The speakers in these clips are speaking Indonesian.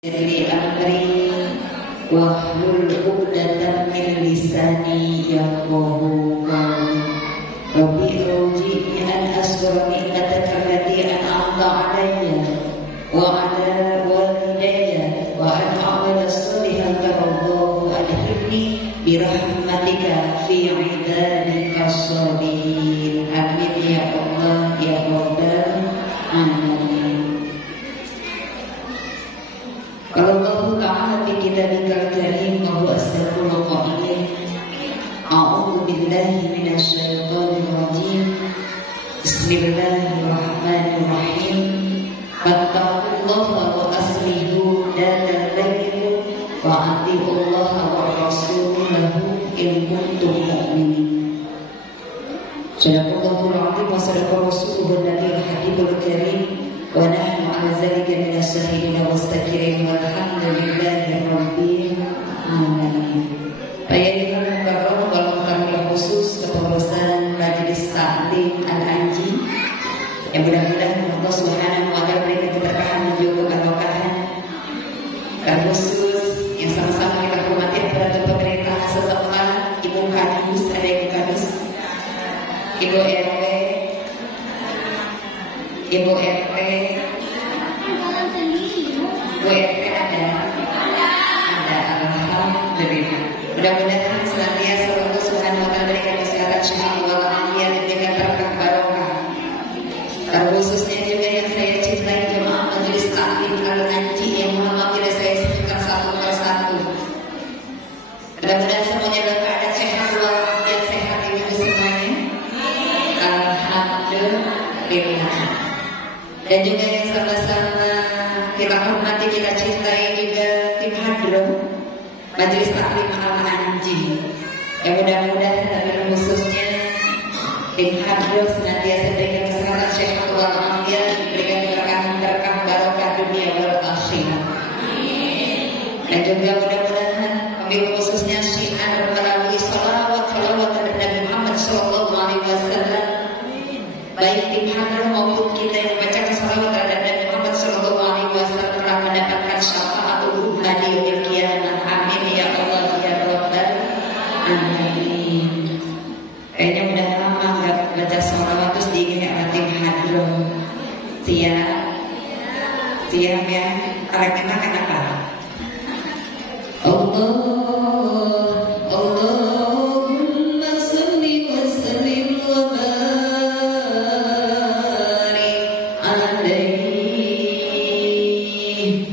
Jadi amri wahlul 'uqdatam min lisani yafqahu qawli. Rabbi rujini an asbara ni'mataka allati an'amta 'alayya wa 'ala walidayya wa an a'mala shalihan tardahu adkhilni bi rahmatika fi 'ibadika shalihin. Amin ya Allah ya Rabbal alamin. Kalau Allah Ta'ala di kitabikal karim wa huwa asdaqul qailin. A'udzu billahi minasy syaithanir rajim. Bismillahirrahmanirrahim. Fattaqullaha wa aslihu datal bainakum wa atiullaha wa rasulahu in kuntum mu'minin. Sadaqallahul 'azim wa sadaqa rasuluhun nabiyul habibul karim. Wa nahnu 'ala zalika minas syahidin wastakirin walhamdulillahi rabbil alamin. Ayat mukarram wal mukarram khusus kepengurusan Majelis Taklim Al-Anji yang mudah-mudahan Allah Subhanahu wa taala berikan keberkahan dan juga keberkahan. Khusus yang sama-sama kita hormati aparatur pemerintah setempat, Ibu Kadus, ada Ibu Kadus, Ibu RW, Ibu RT, Bu RT ada, alhamdulillah. Mudah-mudahan senantiasa Allah Subhanahu wa taala berikan kesehatan, sehat walafiat dan juga berkah barokah. Khususnya juga yang saya cintai jemaah Majelis Taklim Al-Anji yang Muhammad tidak saya sebutkan satu persatu. Mudah-mudahan semuanya dalam keadaan sehat walafiat, sehat itu semuanya. Alhamdulillah. Dan juga yang sama-sama kita hormati, kita cintai juga tim hadroh Majelis Taklim Al-Anji. Yang mudah-mudahan tapi khususnya tim hadroh senantiasa diberikan kesehatan, sehat walafiat, diberikan berkah barokah dunia wal akhirat. Dan juga mudah-mudahan pemilu khususnya syiar melalui salawat terhadap Nabi Muhammad SAW, baik tim hadroh maupun kita yang membacakan salawat terhadap Nabi Muhammad SAW telah mendapatkan syafaatul hadi yaumil qiyamah. Amin ya Allah ya Rabbal alamin. Kayaknya udah lama nggak baca salawat terus diingat sama tim hadroh. Siap ya. Arahnya makan apa? Allahumma salli wa sallim wa barik alaihi.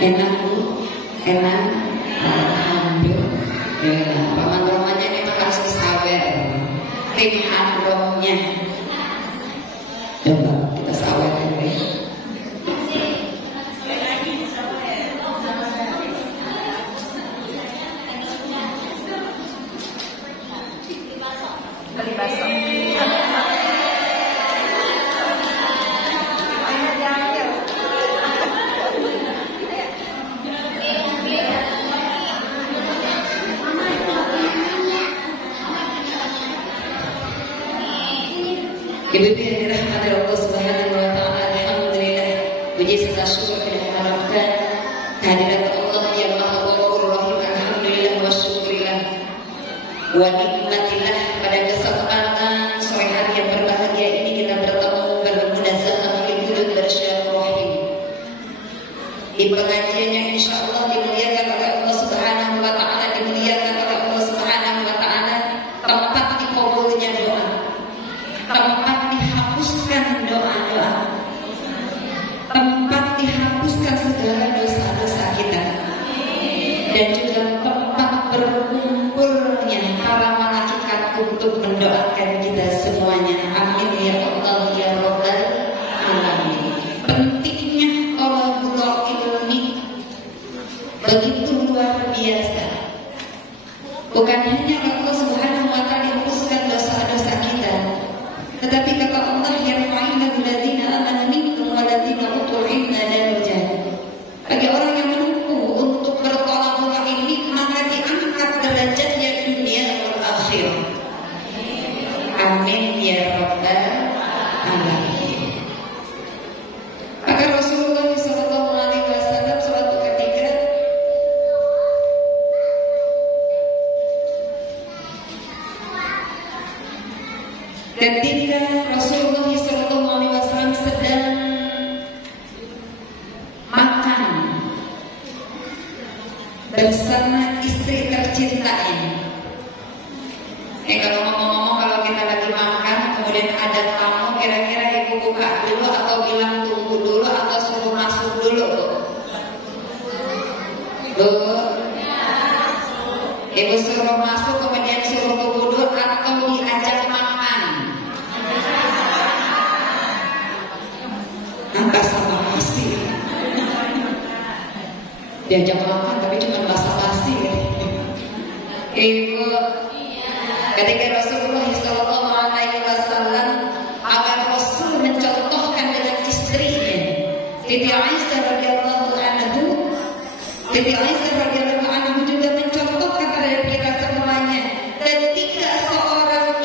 Enak Bu, enak. Alhamdulillah. Paman-pamannya ini harus sabar. Tim hadromnya. Coba kita sawer dulu ya. Ibu-ibu yang dirahmati Allah Subhanahu wa taala, alhamdulillah, puji serta syukur kita harapkan kehadirat Allah yang Maha Ghafur Rahim, alhamdulillah wa syukurillah wa nikmatillah. Pada kesempatan sore hari yang berbahagia ini kita bertemu bermunazahah fi hudud bersyairahim. Di pengajian yang insyaallah dimuliakan oleh Allah Subhanahu wa taala, dimuliakan oleh Allah Subhanahu wa taala, tempat dikabulnya doa, tempat dihapuskan doa-doa, tempat dihapuskan segala dosa-dosa kita, dan juga tempat berkumpulnya para malaikat untuk mendoakan kita semuanya. Amin ya Allah ya Rabbal alamin. Pentingnya thalabul ilmi begitu luar biasa. Bukan hanya Allah Subhanahu wa taala dihapuskan dosa-dosa kita, tetapi kata Allah, yarfa'illahu alladziina aamanu minkum walladziina utul ilma darajat. Bagi orang yang menempuh untuk berthalabul ilmi, maka diangkat derajatnya dunia wal akhirah. Amin ya rabbal alamin. Maka Rasulullah sallallahu alaihi wasallam suatu ketika Rasulullah sallallahu alaihi wasallam sedang makan bersama istri tercintanya. Kalau ngomong-ngomong, kalau kita lagi makan kemudian ada tamu, kira-kira ibu buka dulu atau bilang tunggu dulu atau suruh masuk dulu? Bu, ibu suruh masuk kemudian suruh tunggu dulu atau diajak makan? Basa basi, diajak makan tapi cuma basa basi. Ibu, ketika Rasulullah sallallahu alaihi wasallam, agar Rasul mencontohkan dengan istrinya, Siti Aisyah radhiyallahu anha, Siti Aisyah radhiyallahu anha juga mencontohkan kepada kita semuanya. Ketika seorang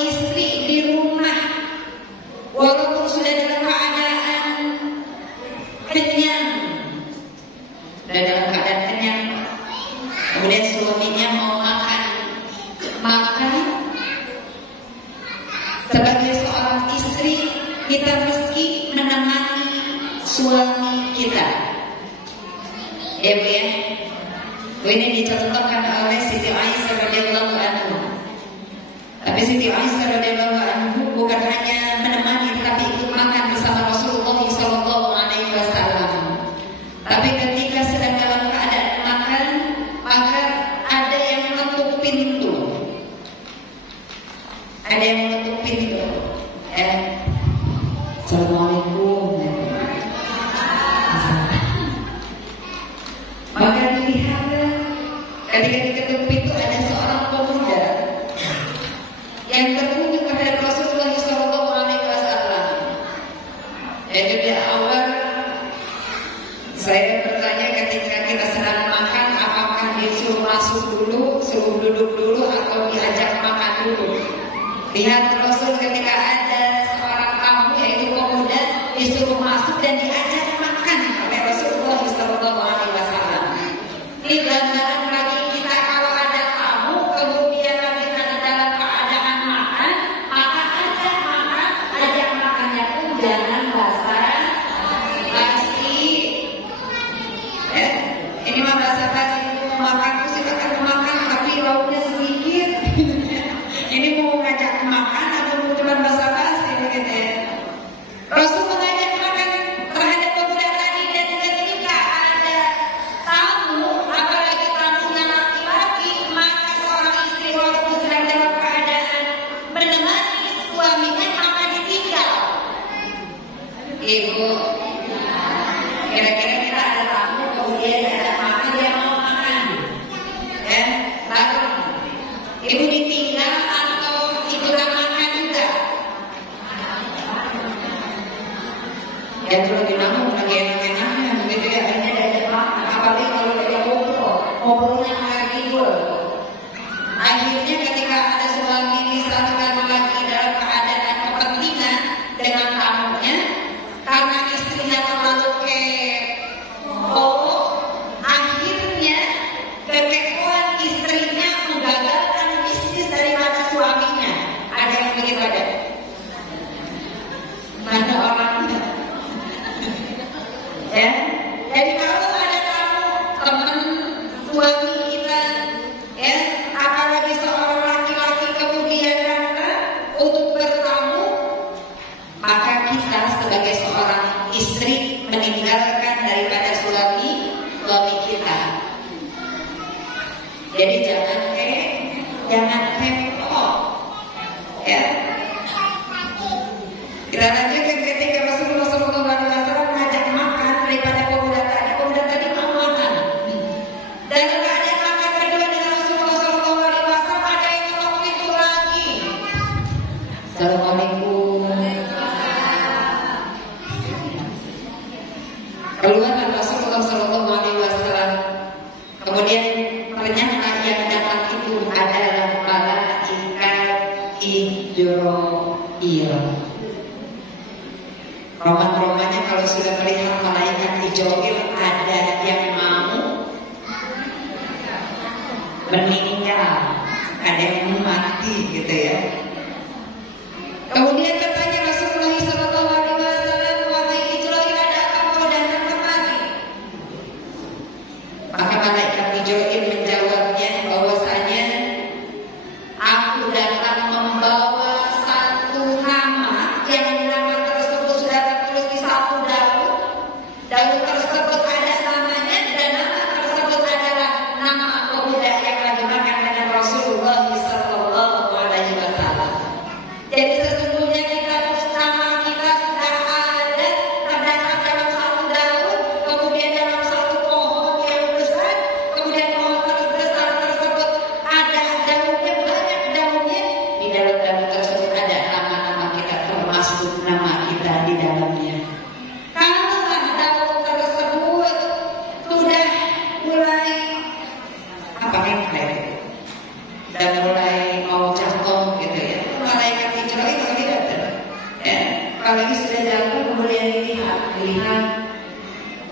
istri di rumah, walaupun sudah dalam keadaan kenyang, dan dalam keadaan kenyang. Kemudian suaminya mau makan. Sebagai seorang istri, kita mesti menemani suami kita. Ya Bu ya. Ini dicontohkan oleh Siti Aisyah radhiyallahu anha. Tapi Siti Aisyah radhiyallahu anha bukan hanya menemani, tetapi ikut makan bersama Rasulullah sallallahu alaihi wasallam. Tapi ketika sedang dalam keadaan makan, maka ada yang menutup pintu. Ada yang menutup pintu. Assalamualaikum. Maka dilihat ketika diketuk pintu ada seorang pemuda yang terkunjung terhadap Rasulullah sallallahu alaihi wasallam. Jadi di awal saya bertanya ketika kita sedang makan, apakah disuruh masuk dulu, suruh duduk dulu, atau diajak makan dulu? Lihat Rasul ketika ada seorang tamu yaitu pemuda disuruh masuk dan diajak makan oleh Rasulullah sallallahu alaihi wasallam. Ini gambaran bagi kita kalau ada tamu kemudian kita dalam keadaan makan, maka ajak makannya pun jangan basa-basi. Ini mah basa-basi, mau makan silakan makan tapi lauknya sedikit. Ini mau ngajak makan atau mau cuma basa-basi begitu ya. Rasul mengajak makan terhadap pemuda tadi, dan ketika ada tamu, apalagi tamunya laki-laki, maka seorang istri walaupun sedang dalam keadaan menemani suaminya maka ditinggal. Ibu, kira-kira kita ada tamu kemudian ada makan, dia mau makan, ya, lalu ibu ditinggal atau ikutan makan juga? Ya terus dinamuk lagi enak-enaknya begitu ya, akhirnya diajak makan, apalagi kalau dia ngobrolnya ngagibul. Akhirnya ketika ada suami misalkan lagi dalam keadaan kepentingan dengan tamunya, karena istrinya terlalu kepo, akhirnya kekepoan istrinya menggagalkan bisnis daripada suaminya. Ada yang begitu ada? Mana orangnya? Ya, jadi kalau ada tamu teman suami kita, ya, apalagi seorang laki-laki kemudian datang untuk bertamu, maka kita sebagai seorang istri meninggalkan daripada suami kita. Jadi jangan kepo, ya. Kita lanjutkan ketika Rasulullah sallallahu alaihi wasallam mengajak makan daripada pemuda tadi mau makan. Dan keadaan makan kedua dengan Rasulullah sallallahu alaihi wasallam ada yang ketok pintu lagi. Assalamualaikum. Keluar Rasulullah sallallahu alaihi wasallam. Kemudian ternyata yang datang itu adalah malaikat Jibril. Roman-romannya kalau sudah melihat malaikat Jibril ada yang mau meninggal, ada yang mati gitu ya. Kemudian bertanya Rasulullah sallallahu alaihi wasallam, "Wahai Jibril, ada apa kau datang kemari?" Maka malaikat Jibril menjawabnya bahwasanya aku datang membawa satu nama yang nama tersebut sudah tertulis di satu daun. Daun tersebut ada namanya dan nama tersebut adalah nama pemuda yang lagi makan dengan Rasulullah sallallahu alaihi wasallam. Jadi sesungguhnya kita nama kita sudah ada terdapat dalam satu daun, kemudian dalam satu pohon yang besar, kemudian pohon terbesar tersebut ada daunnya, banyak daunnya. Di dalam daun tersebut ada nama-nama kita, termasuk nama kita di dalamnya. Kalau daun tersebut sudah mulai dan mulai mau jatuh gitu ya, malaikat Jibril itu tidak ada. Apalagi sudah jatuh kemudian dilihat,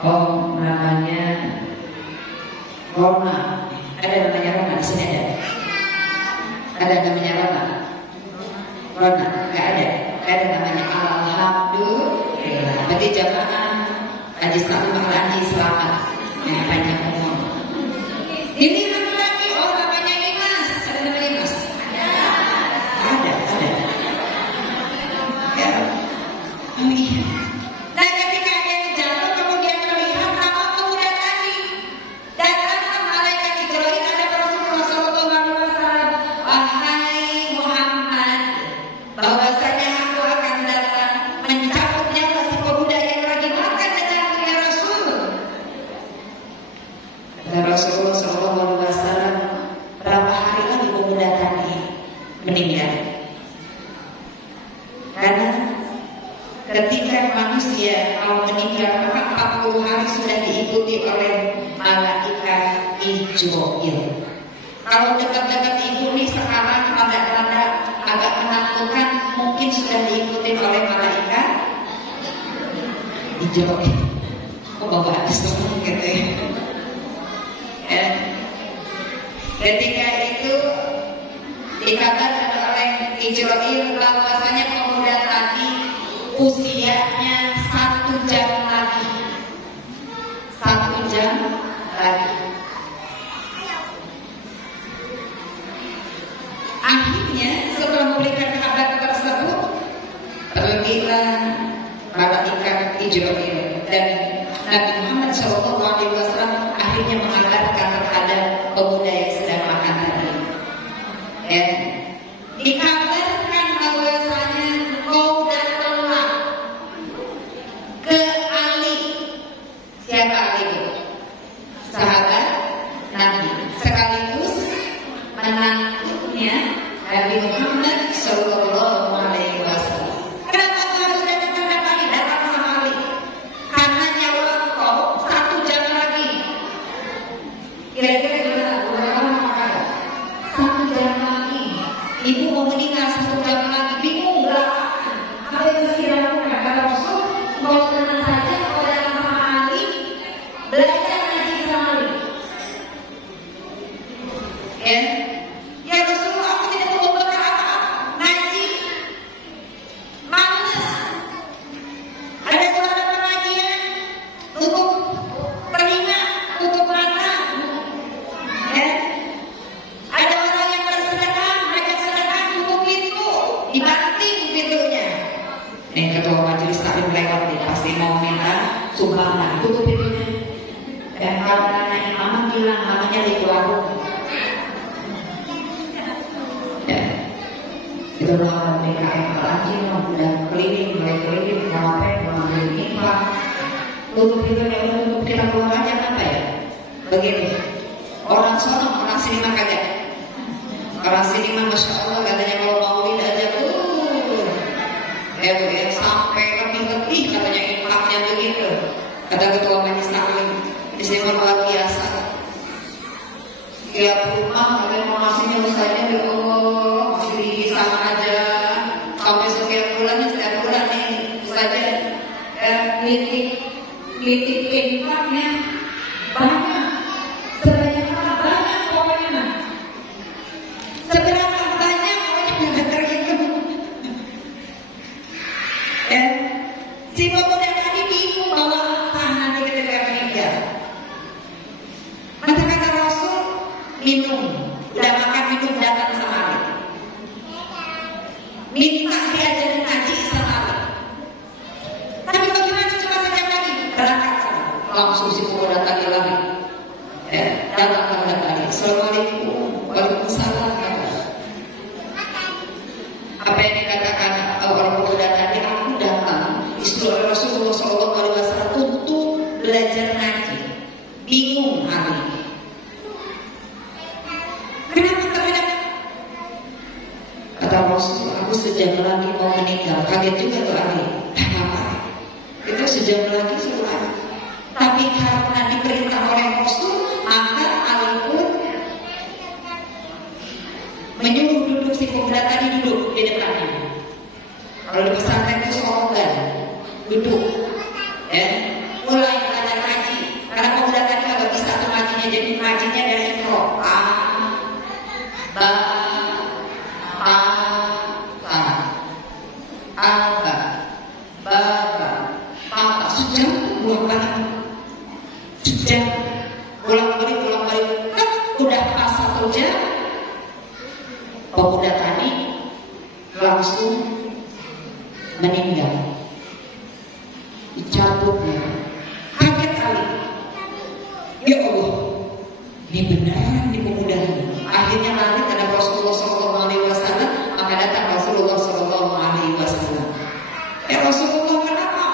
oh namanya Rona. Ada namanya Rona di sini ada? Ada namanya Rona? Rona? Nggak ada. Ada namanya Alhamdulillah. Berarti jamaah Majlis Taklim Al-Anji selamat. Yang panjang umur. Ini laki-laki, oh namanya Imas. Ada namanya Imas? Ada. Ya. Oh iya. Nah ketika dia jatuh kemudian melihat nama pemuda tadi, datanglah malaikat Jibril ada Rasulullah SAW. Wahai Muhammad, bahwasanya aku akan datang mencabut nyawa si pemuda yang lagi makan denganmu ya Rasul. Dan Rasulullah SAW, berapa hari lagi pemuda tadi meninggal? Karena ketika manusia mau meninggal maka 40 hari sudah diikuti oleh malaikat Jibril. Kalau dekat-dekat ini sekarang rada-rada agak menakutkan, mungkin sudah diikuti oleh malaikat Jibril. Oh bawa hadis teman gitu ya. Ketika itu dikatakan oleh Jibril bahwasanya pemuda tadi usianya 1 jam lagi. 1 jam lagi. Akhirnya setelah memberikan kabar tersebut, pergilah malaikat Jibril dan Nabi Muhammad SAW akhirnya mengabarkan terhadap pemuda yang sedang makan tadi. Ya. Dikabarkan bahwasanya kau datanglah ke Ali. Siapa Ali itu? Sahabat Nabi, sekaligus menantunya Nabi Muhammad SAW. Kenapa kau harus datang terhadap Ali? Datang sama Ali. Karena nyawa kau 1 jam lagi. Kira-kira gimana? 1 jam lagi. Ibu mau meninggal 1 jam lagi, bingung nggak? Apa yang mesti dilakukan? Kata Rasul, mau tenang saja, kalau datang sama Ali, belajar ngaji sama Ali. Ya Rasulullah, aku tidak mau bekal apa-apa, ngaji, males. Ada suara pengajian, tutup telinga, tutup mata. Ya. Ada orang yang bersedekah, ngajak sedekah, tutup pintu, dibanting pintunya. Ketua majelis taklim lewat nih, pasti mau minta sumbangan, tutup pintunya. Dan kalau nanya imam bilang namanya di warung. Ya, itu orang DKM Al-Anji, udah keliling, mulai keliling, ngapain, mengambil infak. Tutup pintunya, tutup kita keluar aja apa ya? Begini, orang sono, orang sini mah kagak. Orang sini mah masya Allah katanya kalau maulid aja, sampai lebih katanya infaknya begitu. Kata ketua majelis taklim, di sini luar biasa. Tiap rumah ada yang mau ngasihnya usahanya, ya Allah, masih di sana aja. Sampai setiap bulan nih, saja titik infaknya banyak. Sebanyak apa? Banyak pokoknya. Seberapa banyak pokoknya terhitung. Ya, si pemuda tadi bingung bahwa apa nanti ketika meninggal. Maka kata Rasul, minum, udah makan minum datang sama Ali. Minta diajarin ngaji sama Ali. Tapi bagaimana cuma sekali lagi berangkat sama. Langsung si pemuda tadi lagi. Ya, datang lagi. Assalamualaikum, waalaikumsalam. Apa yang dikatakan orang pemuda tadi, aku datang istri Rasulullah SAW untuk belajar ngaji. Bingung Ali. Kenapa terhadap? Kata Rasul, aku sejam lagi mau meninggal. Kaget juga tuh Ali. Kenapa? Itu sejam lagi sudah. Tapi karena diperintah oleh Rasul, maka Ali pun menyuruh duduk si pemuda tadi duduk di depannya. Kalau di pesantren itu slogan duduk, ya, mulai belajar ngaji. Karena pemuda tadi agak bisa tuh ngajinya jadi ngajinya dari ikro. A, ba, ta, ta, aba, baba, papa. Sejam bolak-balik, sejam bolak-balik. Udah pas 1 jam, pemuda tadi langsung meninggal. Dicabutnya. Kaget kali. Ya Allah, ini beneran di pemuda ini. Akhirnya lari karena Rasulullah SAW. Maka datang Rasulullah SAW. Ya Rasulullah, kenapa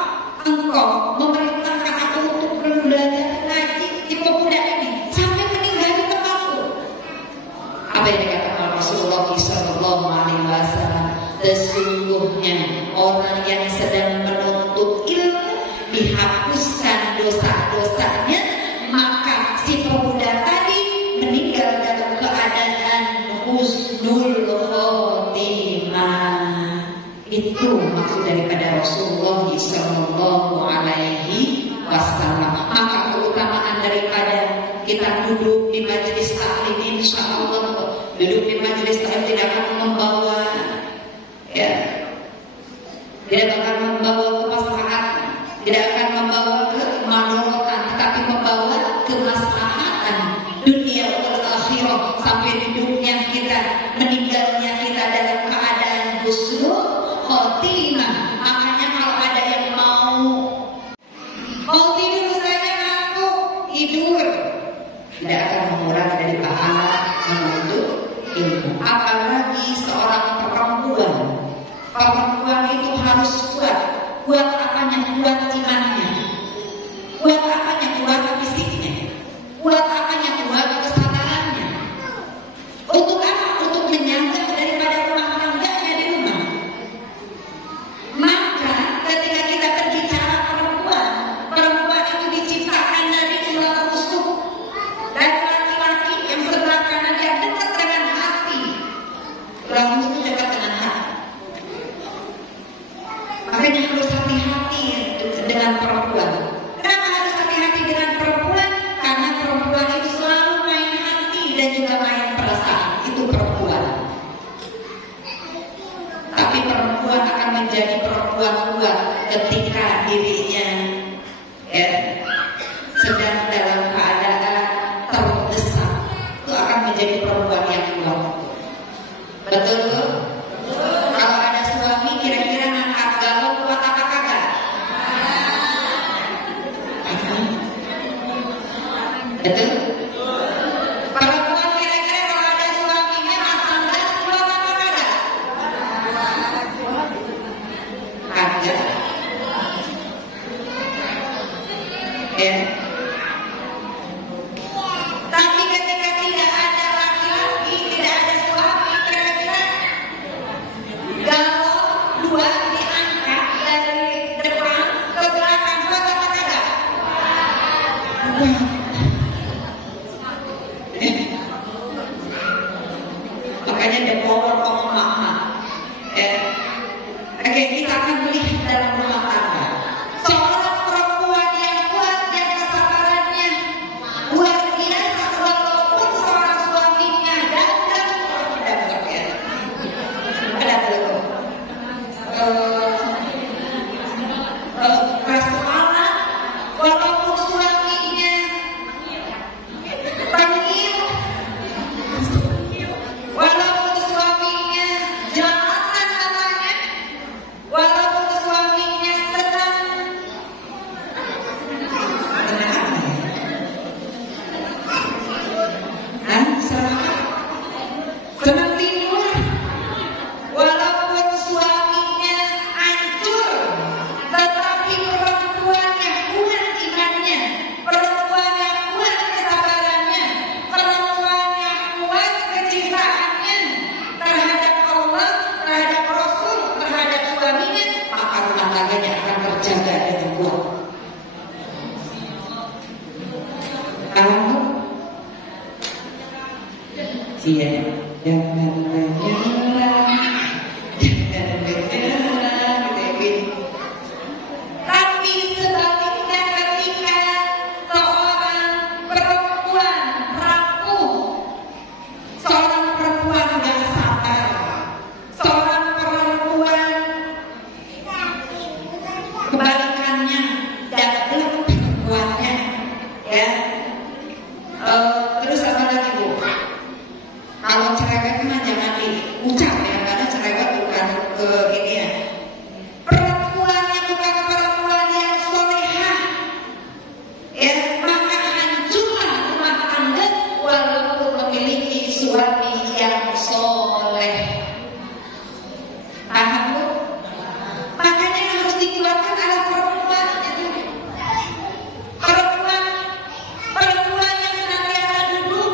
engkau memerintahkan aku untuk belajar ngaji di pemuda ini sampai meninggal di tempatku? Apa yang dikatakan Rasulullah SAW? Sesungguhnya orang yang sedang menuntut ilmu dihapuskan dosa-dosanya, maka si pemuda tadi meninggal dalam keadaan husnul khotimah. Itu maksud daripada Rasulullah SAW. Maka keutamaan daripada kita duduk di majelis taklim, insya Allah duduk di majelis taklim tidak akan membawa, ya, tidak akan membawa kemaslahatan, tidak akan membawa kemadharatan, tetapi membawa kemaslahatan dunia wal akhirah. Sampai hidupnya kita, meninggalnya kita dalam keadaan husnul khotimah. Makanya kalau ada yang mau tidur saja ngantuk, tidur, tidak akan mengurangi dari pahala menuntut ilmu. Apalagi seorang perempuan. Perempuan itu harus kuat. Kuat apanya? Kuat imannya. Kuat apanya? Kuat fisiknya. Kuat apanya? Kuat kesabarannya. Untuk apa? Untuk menyangga daripada rumah tangganya di rumah. Maka ketika kita berbicara perempuan itu diciptakan dari tulang rusuk, dan laki-laki yang sebelah kanan yang dekat dengan hati. Tulang rusuk itu dekat dengan hati. Makanya harus hati-hati dengan perempuan. Kenapa harus hati-hati dengan perempuan? Karena perempuan itu selalu main hati dan juga main perasaan. Itu perempuan. Tapi perempuan akan menjadi perempuan kuat ketika dirinya, ya, sedang dalam keadaan terdesak. Itu akan menjadi perempuan yang kuat. Betul? Kalau ada suami kira-kira ngangkat galau kuat apa kagak? Betul? Perempuan kira-kira kalau ada suaminya masang gas kuat apa kagak? Kagak. Ya. Tapi ketika tidak ada laki-laki, tidak ada suami, kira-kira galau dua diangkat dari depan ke belakang kuat apa kagak? Makanya the power of mama. Ya. Oke, kita akan melihat dalam rumah tangga seorang perempuan yang kuat, yang kesabarannya luar biasa, walaupun seorang suaminya dagang, ya. Ada restoran, walaupun suaminya penyiar, walaupun suaminya jalanan namanya, walaupun suaminya sedang senang tidur, walaupun suaminya hancur, tetapi perempuan yang kuat imannya, perempuan yang kuat kesabarannya, perempuan yang kuat kecintaannya terhadap Allah, terhadap Rasul, terhadap suaminya, maka rumah tangganya akan terjaga dengan kuat. Kamu, iya, jangan menyerah, jangan menyerah, tapi sebaliknya ketika seorang perempuan Ya. Terus apa lagi Bu? Kalau cerewet mah jangan diucap ya, karena cerewet bukan ini ya. Perempuannya bukan perempuan yang solehah, ya, maka hancurlah rumah tangga walaupun memiliki suami yang soleh. Paham Bu? Makanya yang harus dikeluarkan adalah perempuannya. Perempuan yang senantiasa duduk,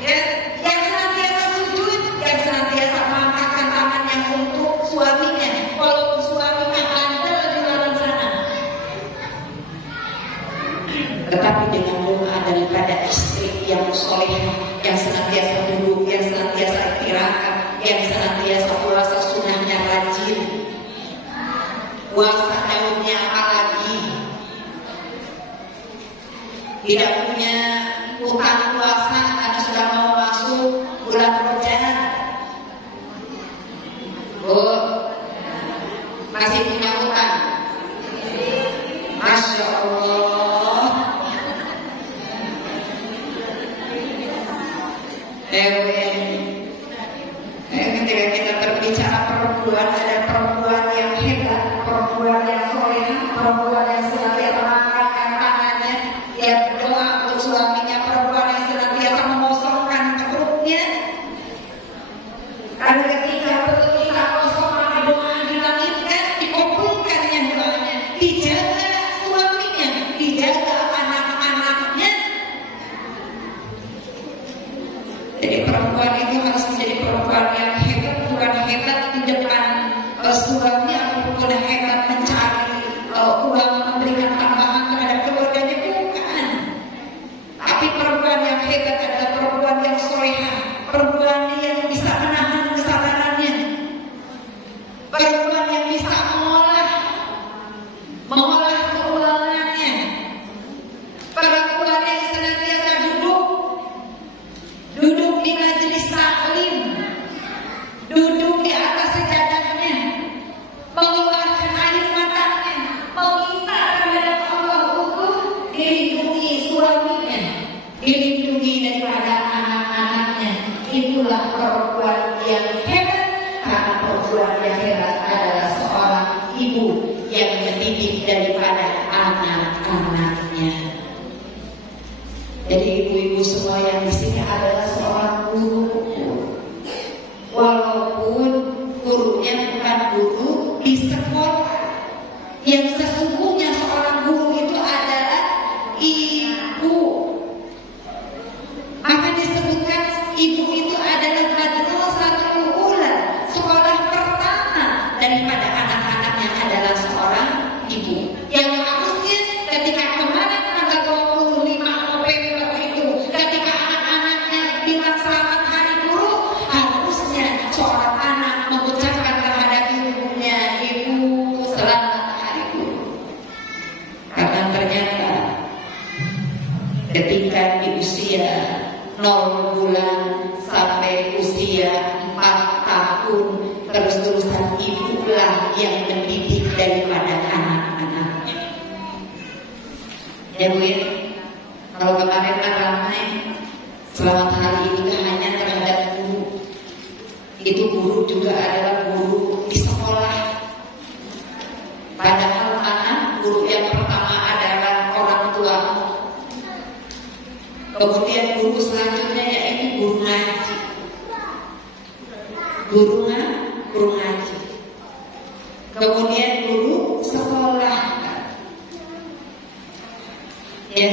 ya, yang senantiasa sujud, yang senantiasa mengangkatkan tangannya untuk suaminya, walaupun suaminya bandel di luar sana. Tetapi dengan doa daripada istri yang soleh, yang senantiasa duduk, yang senantiasa istirahat, yang senantiasa puasa sunnahnya rajin, puasa daunnya apalagi, tidak punya utang puasa karena sudah mau masuk bulan Rajab. Oh, masih punya utang? Masya Allah. Ketika kita berbicara perempuan, ada perempuan yang hebat, perempuan yang soleh, perempuan yang senantiasa mengangkatkan tangannya, yang berdoa untuk suaminya, perempuan yang senantiasa mengosongkan perutnya. Karena ketika perut kita kosong, maka doa dilangitkan, dikabulkan yang doanya, dijaga suaminya, dijaga anak-anaknya. Jadi perempuan itu harus menjadi perempuan yang hebat, bukan hebat di depan suami, ataupun hebat mencari uang memberikan tambahan terhadap keluarganya, bukan. Tapi perempuan yang hebat adalah perempuan yang solehah, perempuan yang bisa menahan kesabarannya, perempuan yang bisa mengolah keuangannya, perempuan yang senantiasa duduk di majelis taklim, duduk di atas sejadahnya, mengeluarkan air matanya, meminta kepada Allah untuk dilindungi suaminya, dilindungi daripada anak-anaknya. Itulah perempuan yang hebat, karena perempuan yang hebat adalah seorang ibu yang mendidik daripada anak-anaknya. Jadi ibu-ibu semua yang di sini adalah seorang guru, walaupun gurunya bukan guru di sekolah. Yang sesungguhnya seorang guru itu adalah ibu. Maka disebutkan ibu itu adalah madrasatul ula, sekolah pertama daripada anak-anaknya adalah seorang ibu. Yang harusnya ketika kemarin tanggal 25 November itu, ketika anak-anaknya bilang selamat hari guru, harusnya seorang anak mengucapkan terhadap ibunya, ibu selamat hari guru. Karena ternyata ketika di usia 0 bulan sampai usia 4 tahun terus-terusan ibulah yang mendidik daripada anak-anaknya. Ya Bu ya, kalau kemarin kan ramai selamat hari ini hanya terhadap guru. Itu guru juga adalah guru di sekolah. Padahal anak guru yang pertama adalah orang tua. Kemudian guru selanjutnya yaitu guru ngaji. Guru ngaji. Kemudian guru sekolah. Ya.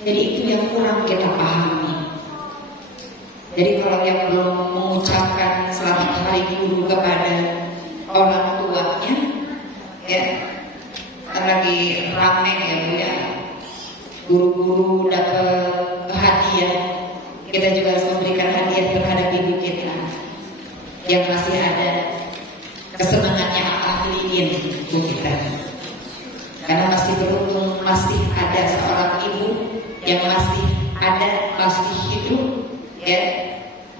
Jadi itu yang kurang kita pahami. Jadi kalau yang belum mengucapkan selamat hari guru kepada orang tuanya, ya, lagi rame ya Bu ya. Guru-guru dapat hadiah, kita juga harus memberikan hadiah terhadap ibu kita yang masih ada kesenangannya ahlin ibu kita. Karena masih beruntung masih ada seorang ibu yang masih ada, masih hidup, ya,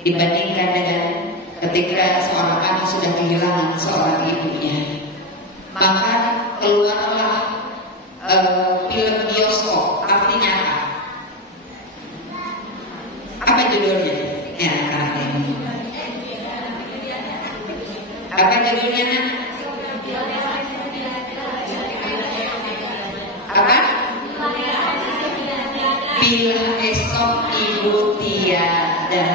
dibandingkan dengan ketika seorang anak sudah kehilangan seorang ibunya. Maka keluarlah film bioskop. Artinya apa? Apa judulnya? Ya, ini. Apa judulnya? Apa? Bila esok ibu tiada.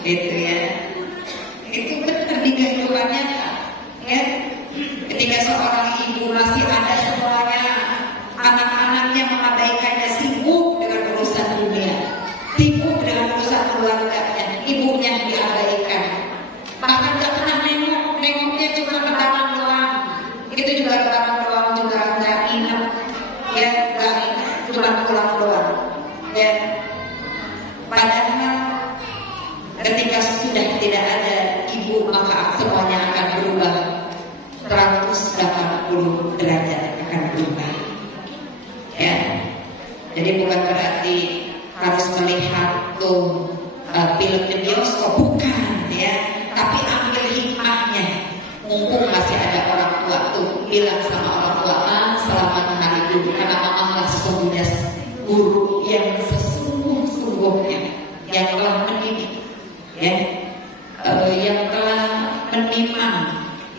Itu ya. Itu benar di kehidupannya, ya. Ketika seorang ibu masih ada semuanya, anak-anaknya mengabaikannya, sibuk dengan urusan dunia, sibuk dengan urusan keluarganya, ibunya diabaikan. Bahkan gak pernah nengoknya cuma lebaran doang. Itu juga lebaran doang juga gak ingat, ya, gak ingat, cuma pulang doang, ya. Padahal ketika sudah tidak ada ibu, maka semuanya akan berubah 180 derajat, akan berubah, ya. Jadi bukan berarti harus melihat film di bioskop, bukan, ya. Tapi ambil hikmahnya. Mumpung masih ada orang tua tuh, bilang sama orang tua, selamat hari ibu, karena mama sesungguhnya guru yang sesungguh-sungguhnya, yang telah mendidik, ya, yang telah menimang,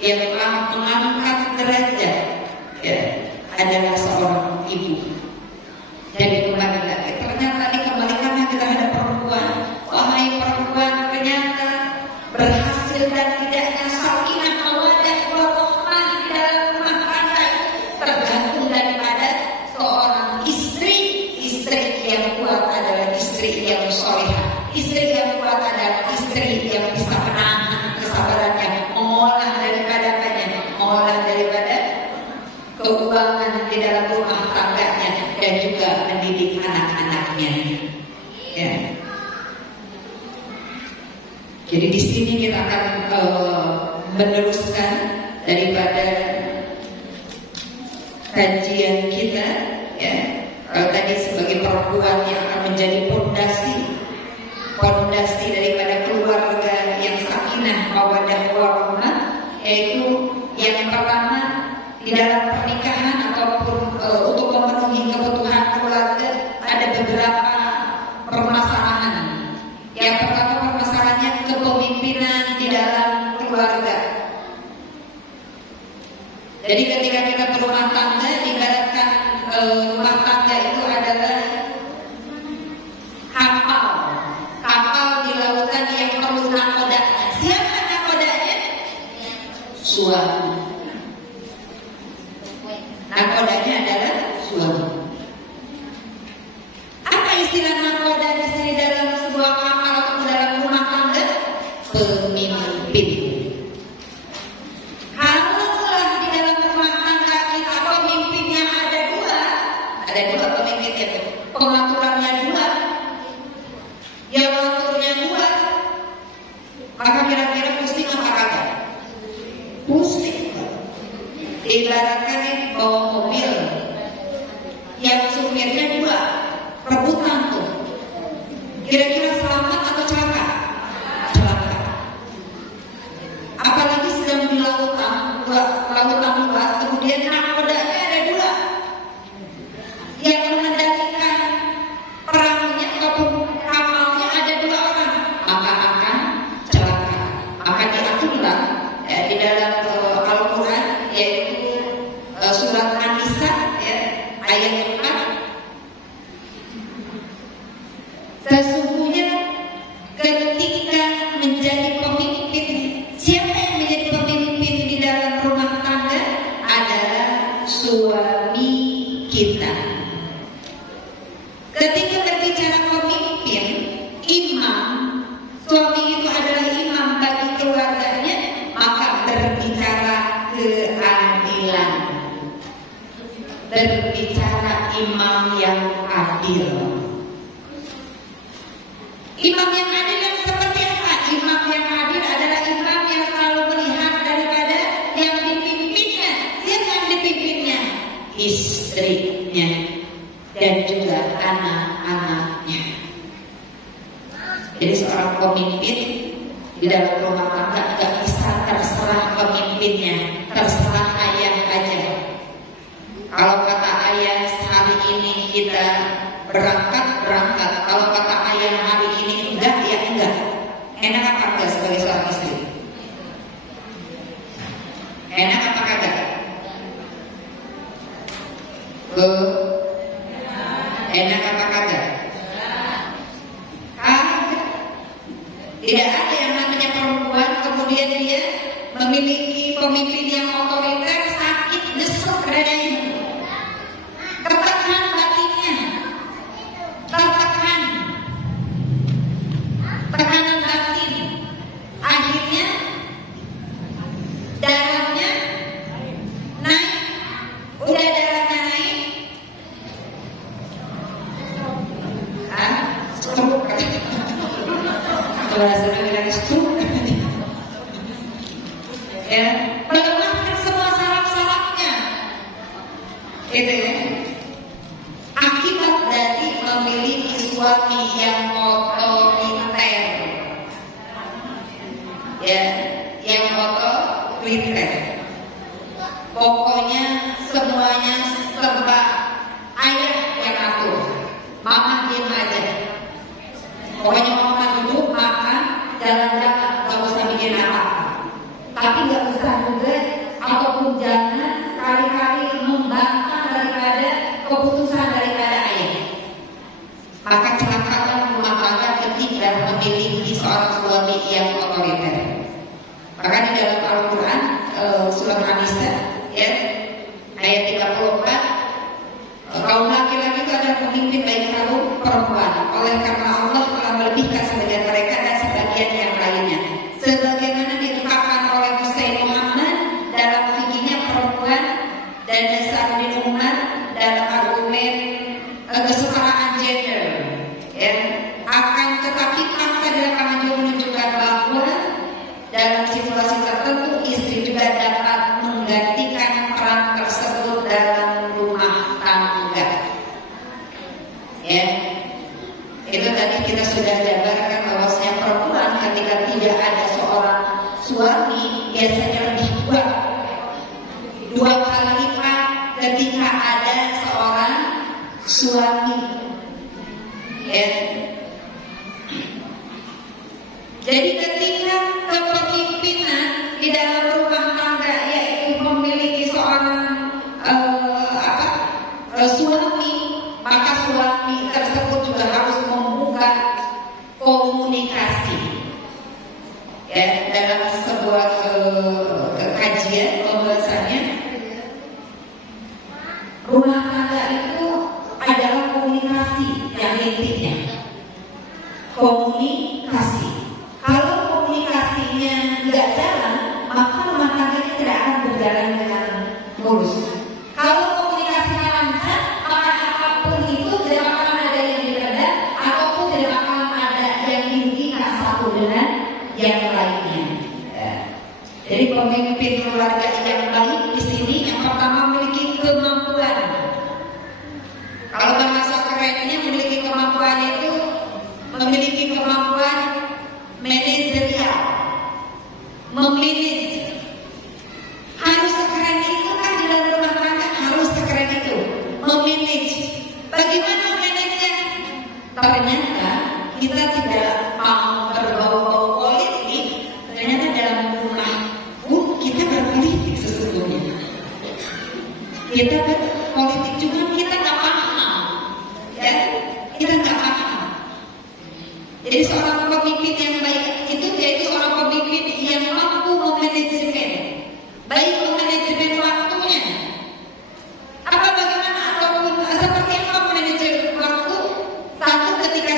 yang telah mengangkat derajat, ya, adalah seorang ibu. Jadi kembali lagi, ternyata dikembalikannya kita ada perempuan. Wahai perempuan, ternyata berhasil dan tidaknya sakinah mawaddah warahmah di dalam rumah tangga tergantung daripada seorang istri. Istri yang kuat adalah istri yang solehah. Istri yang kuat adalah istri yang bisa menahan kesabarannya, mengolah daripada keuangan di dalam rumah tangganya, dan juga mendidik anak-anaknya, ya. Jadi di sini kita akan meneruskan daripada kajian kita, ya. Kalau tadi sebagai perempuan yang akan menjadi pondasi daripada keluarga yang sakinah mawaddah warahmah, yaitu yang pertama di dalam pernikahan ataupun untuk memenuhi kebutuhan keluarga ada beberapa permasalahan. Yang pertama permasalahannya kepemimpinan di dalam keluarga. Jadi ketika kita berumah tangga, ibaratkan rumah tangga itu adalah kapal di lautan yang perlu nakodanya. Siapa nakodanya? Suami. Nakodanya adalah suami. Apa istilah nakoda di sini dalam sebuah kapal atau dalam rumah tangga? Pemimpin. Kalaulah di dalam rumah tangga kita pemimpinnya ada dua pemimpinnya, pengaturannya dua, yang ngaturnya dua, maka kira-kira pusing apa kagak? Pusing. Ibaratkan bawa mobil yang supirnya dua, rebutan tuh, kira-kira selamat atau celaka? Celaka. Apalagi sedang di lautan luas, kemudian nakodanya ada dua, yang mengendalikan perahunya ataupun kapalnya ada dua orang, maka akan celaka. Akan diaturlah, ya, di dalam Al-Quran, yaitu surat An-Nisa, ya, ayat 4. Sesungguhnya ketika menjadi pemimpin, siapa yang menjadi pemimpin di dalam rumah tangga adalah suami kita. Ketika berbicara pemimpin, imam, suami itu adalah imam bagi keluarganya, maka berbicara keadilan, berbicara imam yang adil. Imam yang adil yang seperti apa? Imam yang adil adalah imam yang selalu melihat daripada yang dipimpinnya. Siapa yang dipimpinnya? Istrinya dan juga anak-anaknya. Jadi seorang pemimpin di dalam rumah tangga gak bisa terserah pemimpinnya, terserah ayah aja. Kalau kata ayah hari ini kita berangkat. Kalau kata ayah hari ini enggak, ya enggak. Enak apa enggak sebagai seorang istri? Enak apa kagak? Enak apa kagak? Kagak. Tidak ada yang namanya perempuan kemudian dia memiliki pemimpin yang otoriter, sakit, nyesek dadanya, tertekan batinnya, tertekan, tekanan batin, akhirnya darahnya naik, udah darahnya naik, stroke, bahasanya bilang stroke, ya, melemahkan semua saraf-sarafnya, gitu ya. Akibat dari memiliki suami yang otoriter, ya, yang otoriter, pokoknya semuanya serba ayah yang atur, mama diam aja. Pokoknya mama duduk makan, jalan-jalan, gak usah bikin apa-apa. Tapi gak usah juga ataupun jangan kali-kali membantah daripada keputusan daripada ayah. Maka celakalah rumah tangga ketika memiliki seorang suami yang otoriter. Maka di dalam Al-Quran surat An-Nisa ya, ayat 34, kaum laki-laki itu adalah pemimpin baik kaum perempuan. Oleh karena Allah telah melebihkan sebagian mereka dan sebagian yang lainnya, sebagaimana ditetapkan oleh Husain Muhammad dalam fikihnya perempuan dan Sa'din Umar dalam argumen kesetaraan gender. Ya, akan tetapi fakta di lapangan juga menunjukkan bahwa dalam situasi tertentu istri juga dapat menggantikan peran tersebut dalam rumah tangga. Ya, itu tadi kita sudah jabarkan bahwasanya perempuan ketika tidak ada seorang suami biasanya lebih kuat, 2 kali lipat ketika ada seorang suami. Ya. Jadi ketika kepemimpinan di dalam rumah tangga yaitu memiliki seorang suami, maka suami tersebut juga harus membuka komunikasi. Ya, dalam sebuah kajian bahwasanya rumah tangga itu adalah komunikasi yang intinya. Komunikasi. Kalau komunikasinya tidak jalan, maka rumah tangganya tidak akan berjalan dengan mulus. Kalau komunikasinya lancar, maka apapun itu tidak akan ada yang diredam ataupun tidak akan ada yang dirugikan satu dengan yang lainnya. Ya. Jadi pemimpin keluarga yang baik di sini yang pertama memiliki kemampuan. Kalau bahasa kerennya memiliki kemampuan itu memiliki kemampuan manajerial, memanage. Harus sekeren itu kan di dalam rumah tangga, harus sekeren itu memanage. Bagaimana manajenya? Ternyata kita tidak mau berbau-bau politik. Ternyata dalam rumah kita berpolitik sesungguhnya. Kita berpolitik cuma kita nggak paham, ya, kita nggak paham. Jadi seorang pemimpin yang baik itu yaitu seorang pemimpin yang mampu memanajemen, baik memanajemen waktunya. Apa bagaimana ataupun seperti apa manajemen waktu? Satu, ketika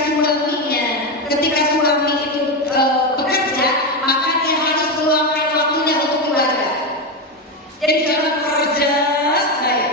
suami itu bekerja, maka dia harus meluangkan waktunya untuk keluarga. Jadi jangan kerja baik,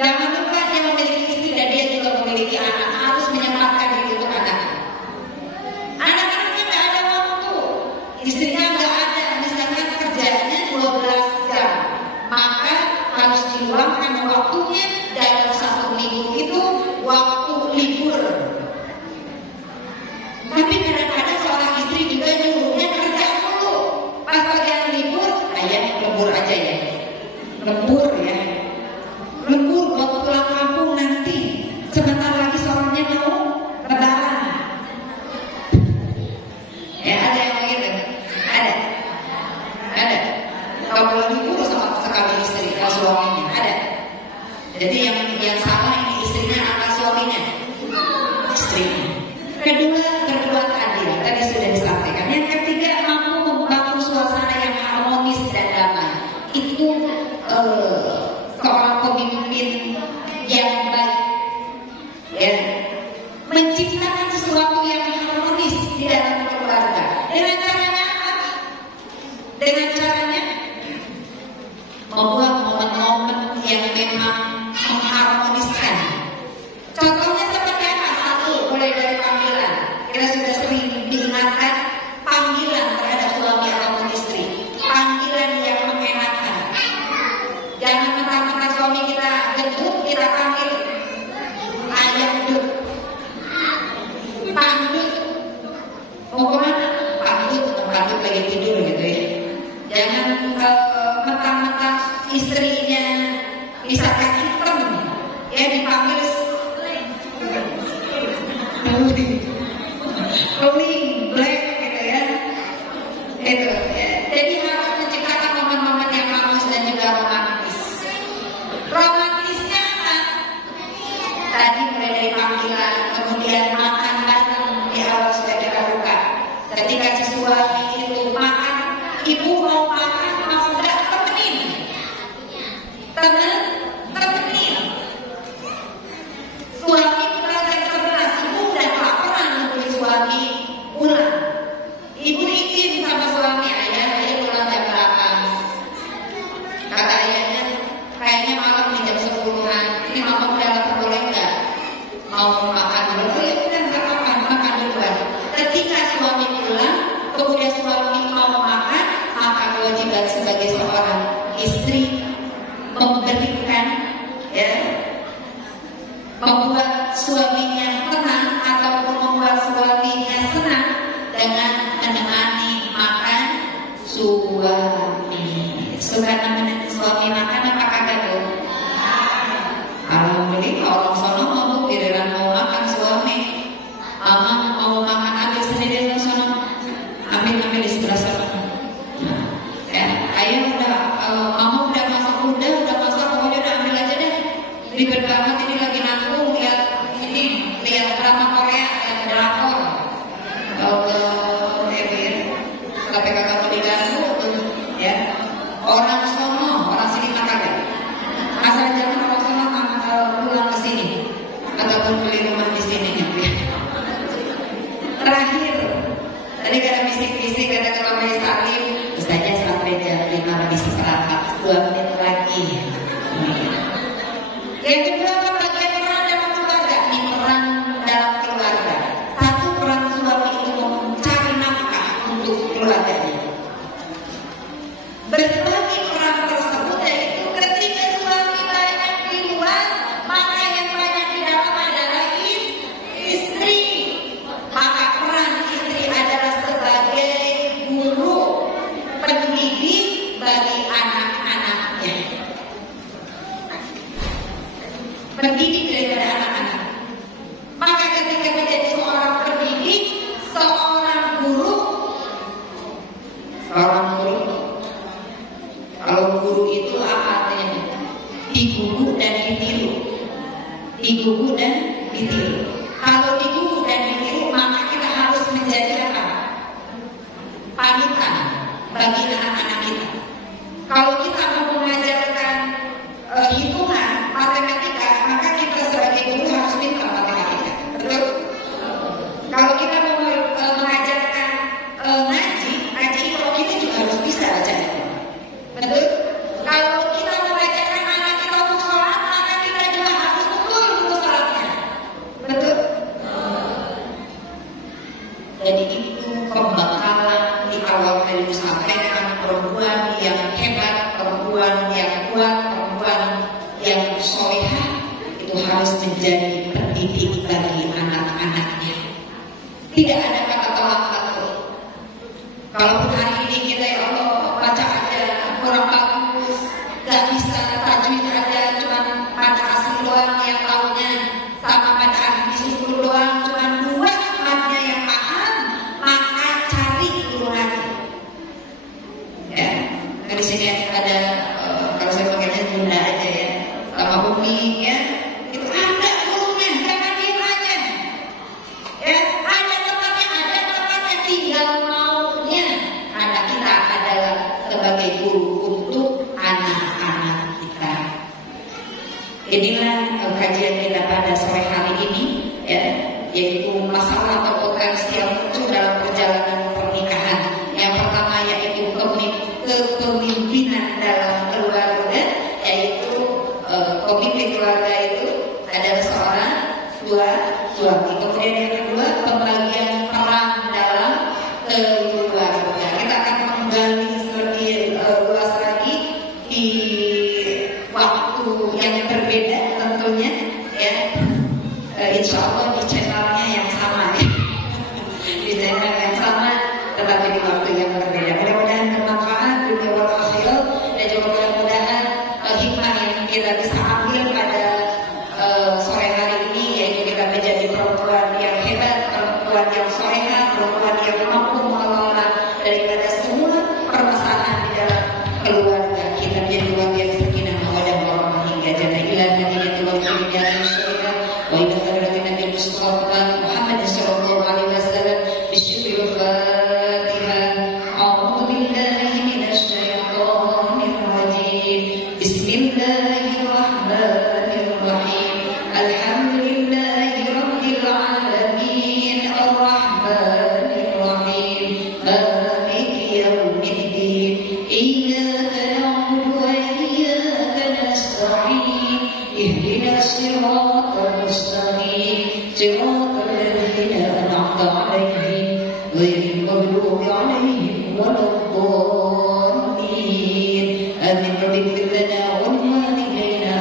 Jangan lupa dia memiliki istri dan dia juga memiliki anak, harus menyempatkan diri untuk anak. Anak-anaknya nggak ada waktu, istrinya nggak ada, misalnya kerjanya 12 jam, maka harus diluangkan waktunya dalam 1 minggu itu waktu libur. Tapi kadang-kadang seorang istri juga nyuruhnya kerja dulu. Pas bagian libur, ayah lembur aja ya. Lembur ya. Lembur buat pulang kampung nanti. Sebentar lagi soalnya mau lebaran. Ya ada yang begitu? Ada? Ada? Kalau libur sama sekali istri, suaminya ada. Jadi yang sama ini istrinya apa suaminya? Istrinya. Kedua, berbuat adil. Tadi sudah disampaikan. Yang ketiga, mampu membangun suasana yang harmonis dan damai. Itu seorang pemimpin yang baik. Ya, menciptakan sesuatu yang harmonis di dalam keluarga. Dengan caranya apa? Dengan caranya membuat momen-momen yang memang mengharmoniskan. Contohnya seperti apa? Satu, mulai dari panggilan. Kita sudah sering diingatkan panggilan terhadap suami ataupun istri. Panggilan yang mengenakan. Jangan mentang-mentang suami kita gendut, kita panggil ayah dut, pandut. Mau kemana? Pandut lagi tidur gitu ya. Jangan mentang-mentang istrinya misalkan hitam, ya dipanggil clean, black gitu ya. Itu ya. Jadi harus menciptakan momen-momen yang bagus dan juga romantis. Romantisnya apa? Tadi mulai dari panggilan, kemudian makan bareng di awal sudah dilakukan. Ketika si suami itu makan, ibu mau makan mau enggak temenin. Temenin. Suami pulang jam 11, ibu udah kelaparan nungguin suami pulang. Ibu izin sama suami, ayah pulang jam 8. Kata ayahnya, kayaknya malam nih jam 10-an. Ini mama udah lapar, boleh nggak? Mau makan dulu? Oh ya udah nggak apa-apa, makan duluan. Ketika suami pulang, kemudian suami mau makan, maka kewajiban sebagai seorang istri memberikan, ya, membuat suaminya tenang ataupun membuat suaminya senang dengan menemani makan suami. Suka nemenin suami makan apa kagak tuh? Alhamdulillah orang sono mau giliran mau makan suami. Mama mau makan ambil sendiri sono. Ambil di sebelah sana. Ya, ayah udah mama udah masak pokoknya udah ambil aja deh. Ribet banget ini lagi nanggung lihat drama Korea, lihat drakor. Tapi kagak mau diganggu ya. Orang sono, orang sini mah kagak. Asal jangan orang sono pulang ke sini ataupun beli rumah di sini gitu ya. Terakhir, tadi kata bisik-bisik kata Ketua Majelis Taklim, ustazah sampai jam 5 lebih seperempat, 2 menit lagi. Yang kedua, bagian peran dalam keluarga. Ini peran dalam keluarga. Satu, peran suami itu mencari nafkah untuk keluarganya. Berbagi peran tersebut yaitu ketika suami banyak di luar, maka yang banyak di dalam adalah istri. Maka peran istri adalah sebagai guru pendidik bagi anak-anaknya. Mendidik daripada anak-anak. Maka ketika menjadi seorang pendidik, seorang guru, kalau guru itu apa artinya? Digugu dan ditiru. Digugu dan ditiru. Kalau digugu dan ditiru, maka kita harus menjadi apa? Panutan bagi anak-anak kita. Kalau kita mau mengajarkan hitungan, matematika, maka kita sebagai guru harus pintar matematika. Betul? Kalau kita mau mengajarkan ngaji kalau kita juga harus bisa baca itu. Betul? Kalau kita mengajarkan anak kita untuk sholat, maka kita yang solehah itu harus menjadi pendidik bagi anak-anaknya. Tidak ada kata tolak batu. Kalaupun hari ini kita ya Allah baca aja kurang bagus, gak bisa tajwid aja, cuma pada asli doang yang tahunya, sama pada ahli disuruh doang, cuma 2 temannya yang paham, maka cari guru lagi. Ya, di sini ada kalau saya pakainya bunda aja ya, sama umi ya, itu ada gurunya, jangan diem aja. Ya, ada tempatnya tinggal maunya. Anak kita adalah sebagai guru untuk anak-anak kita. Inilah kajian kita pada sore hari ini, ya, yaitu masalah atau potensi yang muncul dalam perjalanan pernikahan. Yang pertama yaitu kepemimpinan dalam keluarga, yaitu pemimpin keluarga itu adalah seorang suami. Kemudian yang kedua, pembagian peran dalam keluarga. Kita akan menggali lebih luas lagi di waktu yang berbeda tentunya, ya. Insya Allah di channelnya yang sama ya. Di channel yang sama tetapi di waktu yang berbeda. Mudah-mudahan bermanfaat dunia wal akhirat, dan juga mudah-mudahan hikmah yang kita bisa ambil pada sore hari ini, yaitu kita menjadi perempuan yang hebat, perempuan yang solehah, perempuan yang mampu mengelola daripada semua permasalahan di dalam keluarga kita, menjadi keluarga yang sakinah mawaddah warahmah hingga jannah ilal madinatul wafidiyah syurga wa ila hadratin nabi Mustafa Muhammad sallallahu alaihi wasallam bisyukri Fatihah. A'udzu billahi minasy syaithanir rajim. Bismillahirrahmanirrahim. Alhamdulillahi rabbil alamin arrahmanir rahim maliki yaumiddin iyyaka na'budu wa iyyaka nasta'in ihdinas siratal mustaqim siratal ladzina an'amta 'alaihim ghairil maghdubi 'alaihim waladdallin. Amin. Rabbighfir lana wa liwalidayna.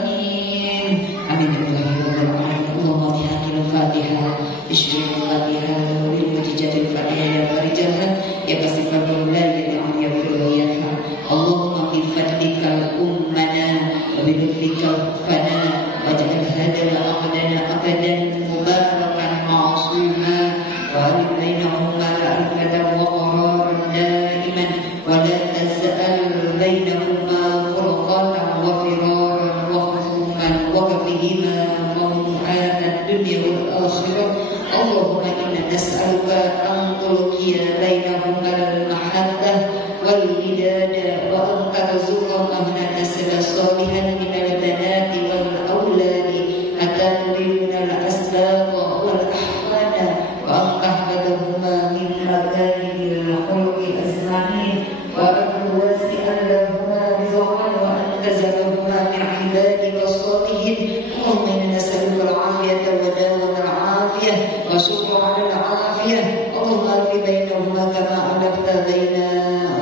Amin. Amin. Allahumma bihaqil Fatihah bismil Fatihah wal mujizzatil Fatihah ya farijahan ya kasifal la ilaha illa anta. Allahumma bi fadlikal ummana wa bi lutfikal fana waj'al hadal aqdana abadan mubarakan ma'suma wa alif bainahuma la'ibatan wa qararan daiman wa la taz'al bainahuma furqatan wa firaran wa khusuman wa kafihima maw'atan dunya wal akhirah. Allahumma inna nas'aluka an tulqiya bainahuma al-mahabdah wal hidayah wa an tarzuqahum nasalan salihan min al-banati wal auladi hatta tudribuna al-asbab wal ahwana wa an tahfadhahuma min magharibil khuluqi azmain wa an tuwasi'a lahuma rizqan wa an tazalahuma min ibadika as-salihin. Allahumma inna nas'aluka al-'afiyata wa dawata al-'afiyah wa syukra 'ala al-'afiyah. Allahumma fi bainahuma kama alafta baina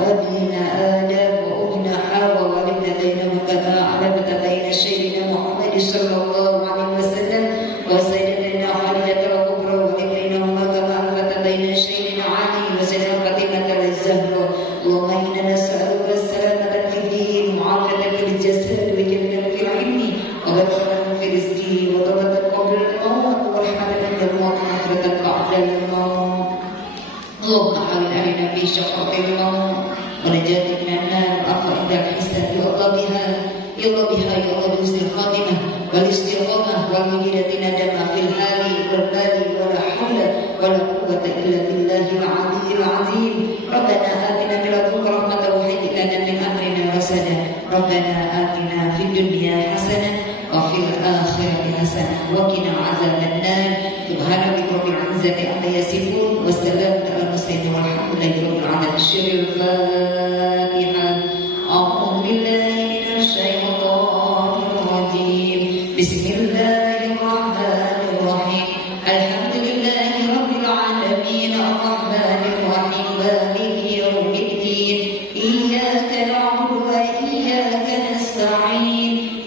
abina Adam wa ummina Hawa wa alifta bainahuma kama alafta baina sayyidina Muhammad sallallahu alaihi wasallam wa sayyidatina Khadijatul Kubra wa bainahuma kama alafta baina sayyidina Ali wa sayyidatina Fatimah al-Zahra. Allahumma inna nas'aluka as-salamata fid din wa 'afiyatan fil jasad wa jannatan fil 'ilmi wa barakatan fil rizqi wa tawbatan qabla al-maut wa rahmatan min al-maut wa maghfiratan ba'da al-maut. Allahumma hawil alaina fi syaqatil maut wa najati minan nar wa aqida hisab ya Allah biha ya Allah biha ya Allah husnul khatimah wal istiqamah wal mujidatina dama fil hali wal bali wa la hawla wa la quwwata illa billahil aliyyil azim. Rabbana atina min ladunka rahmatan wa hayyi lana min amrina rasada. Rabbana atina fid dunya hasanah wa fil akhirati hasanah wa qina adzaban nar. Subhana rabbika rabbil izzati amma yasifun wa salamun alal mursalin walhamdulillahi rabbil alamin. Al-Fatihah. A'udzu billahi minasy syaithanir rajim. Bismillahirrahmanirrahim. Alhamdulillahi rabbil alamin arrahmanir rahim maliki yaumiddin iyyaka na'budu wa iyyaka nasta'in.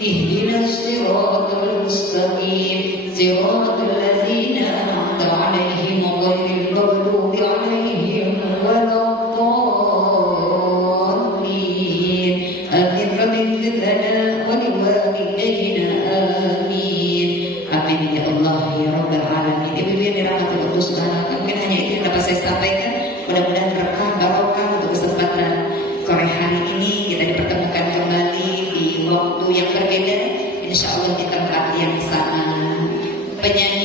hari ini kita dipertemukan kembali di waktu yang berbeda, insya Allah di tempat yang sama. Penyanyi